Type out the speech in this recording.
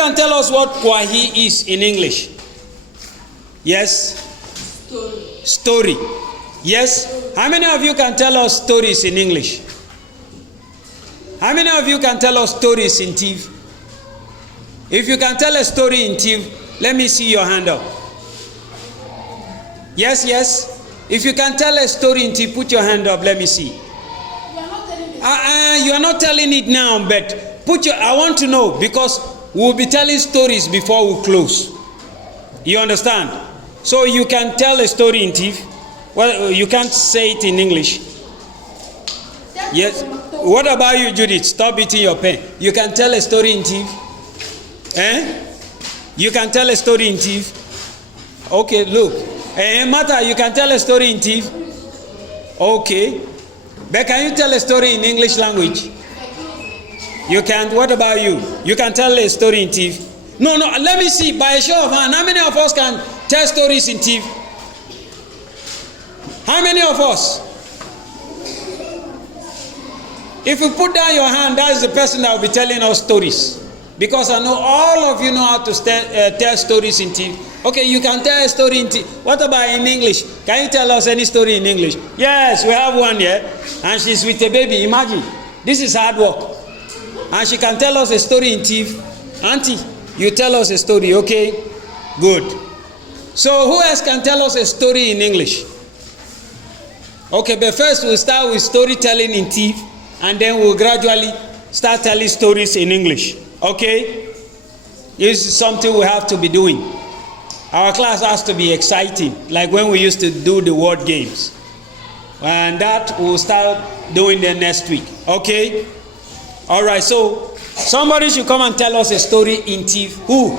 can tell us what kwahi is in English? Yes? Story. Yes? How many of you can tell us stories in English? How many of you can tell us stories in Tiv? If you can tell a story in Tiv, let me see your hand up. Yes, yes. If you can tell a story in Tiv, put your hand up. Let me see. You are not telling it now, but I want to know, because we'll be telling stories before we close. You understand? So you can tell a story in Tiv. Well, you can't say it in English. Yes. What about you, Judith? Stop eating your pen. You can tell a story in Tiv. You can tell a story in Tiv. Okay, look. Martha, you can tell a story in Tiv. Okay. But can you tell a story in English language? You can. What about you? You can tell a story in Tiv. No, let me see. By a show of hand, how many of us can tell stories in Tiv? How many of us? If you put down your hand, that is the person that will be telling us stories. Because I know all of you know how to tell stories in Tiv. Okay, you can tell a story in Tiv. What about in English? Can you tell us any story in English? Yes, we have one here. And she's with a baby. Imagine. This is hard work. And she can tell us a story in Tiv. Auntie, you tell us a story, okay? Good. So who else can tell us a story in English? Okay, but first we'll start with storytelling in Tiv. And then we'll gradually start telling stories in English. Okay? This is something we have to be doing. Our class has to be exciting, like when we used to do the word games. And that we'll start doing the next week. Okay? All right, so somebody should come and tell us a story in Tiv. Who?